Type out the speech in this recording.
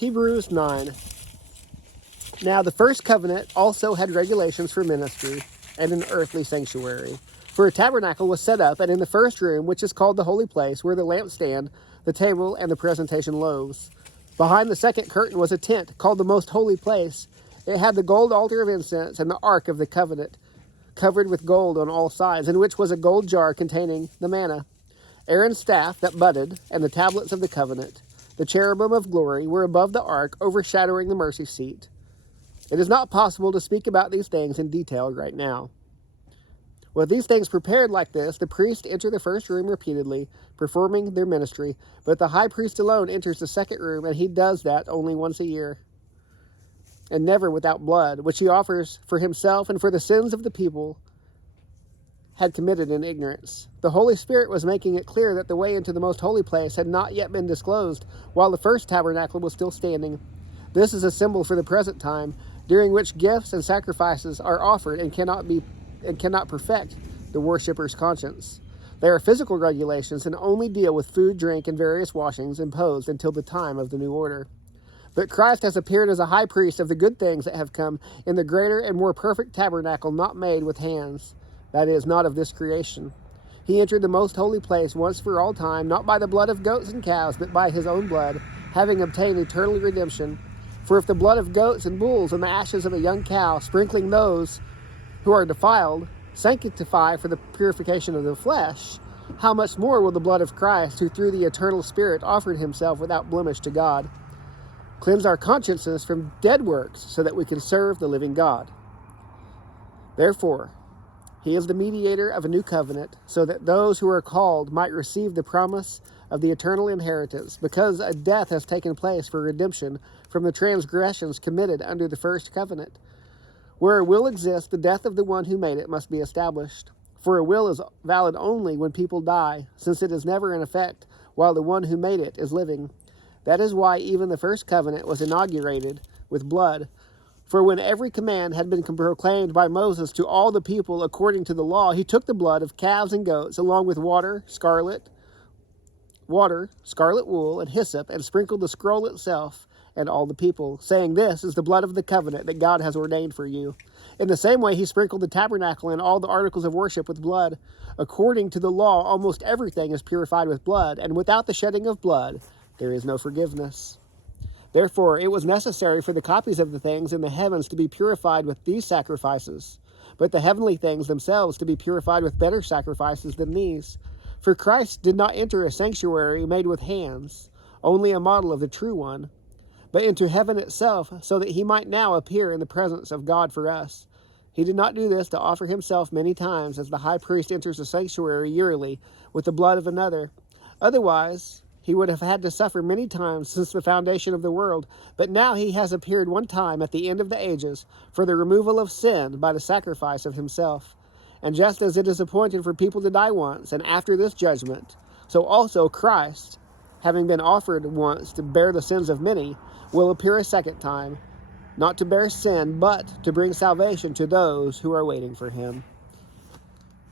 Hebrews 9. Now the first covenant also had regulations for ministry and an earthly sanctuary. For a tabernacle was set up, and in the first room, which is called the holy place, were the lampstand, the table, and the presentation loaves. Behind the second curtain was a tent called the most holy place. It had the gold altar of incense and the ark of the covenant, covered with gold on all sides, in which was a gold jar containing the manna, Aaron's staff that budded, and the tablets of the covenant. The cherubim of glory were above the ark, overshadowing the mercy seat. It is not possible to speak about these things in detail right now. With these things prepared like this, the priests enter the first room repeatedly, performing their ministry, but the high priest alone enters the second room, and he does that only once a year, and never without blood, which he offers for himself and for the sins of the people had committed in ignorance. The Holy Spirit was making it clear that the way into the most holy place had not yet been disclosed, while the first tabernacle was still standing. This is a symbol for the present time, during which gifts and sacrifices are offered and cannot perfect the worshipper's conscience. They are physical regulations and only deal with food, drink, and various washings imposed until the time of the new order. But Christ has appeared as a high priest of the good things that have come in the greater and more perfect tabernacle not made with hands, that is, not of this creation. He entered the most holy place once for all time, not by the blood of goats and cows, but by his own blood, having obtained eternal redemption. For if the blood of goats and bulls and the ashes of a young cow, sprinkling those who are defiled, sanctify for the purification of the flesh, how much more will the blood of Christ, who through the eternal Spirit offered himself without blemish to God, cleanse our consciences from dead works so that we can serve the living God? Therefore, he is the mediator of a new covenant, so that those who are called might receive the promise of the eternal inheritance, because a death has taken place for redemption from the transgressions committed under the first covenant. Where a will exists, the death of the one who made it must be established. For a will is valid only when people die, since it is never in effect while the one who made it is living. That is why even the first covenant was inaugurated with blood. For when every command had been proclaimed by Moses to all the people according to the law, he took the blood of calves and goats, along with scarlet wool, and hyssop, and sprinkled the scroll itself and all the people, saying, "This is the blood of the covenant that God has ordained for you." In the same way, he sprinkled the tabernacle and all the articles of worship with blood. According to the law, almost everything is purified with blood, and without the shedding of blood, there is no forgiveness. Therefore, it was necessary for the copies of the things in the heavens to be purified with these sacrifices, but the heavenly things themselves to be purified with better sacrifices than these. For Christ did not enter a sanctuary made with hands, only a model of the true one, but into heaven itself, so that he might now appear in the presence of God for us. He did not do this to offer himself many times, as the high priest enters the sanctuary yearly with the blood of another. Otherwise, he would have had to suffer many times since the foundation of the world. But now he has appeared one time at the end of the ages for the removal of sin by the sacrifice of himself. And just as it is appointed for people to die once, and after this judgment, so also Christ, having been offered once to bear the sins of many, will appear a second time, not to bear sin, but to bring salvation to those who are waiting for him.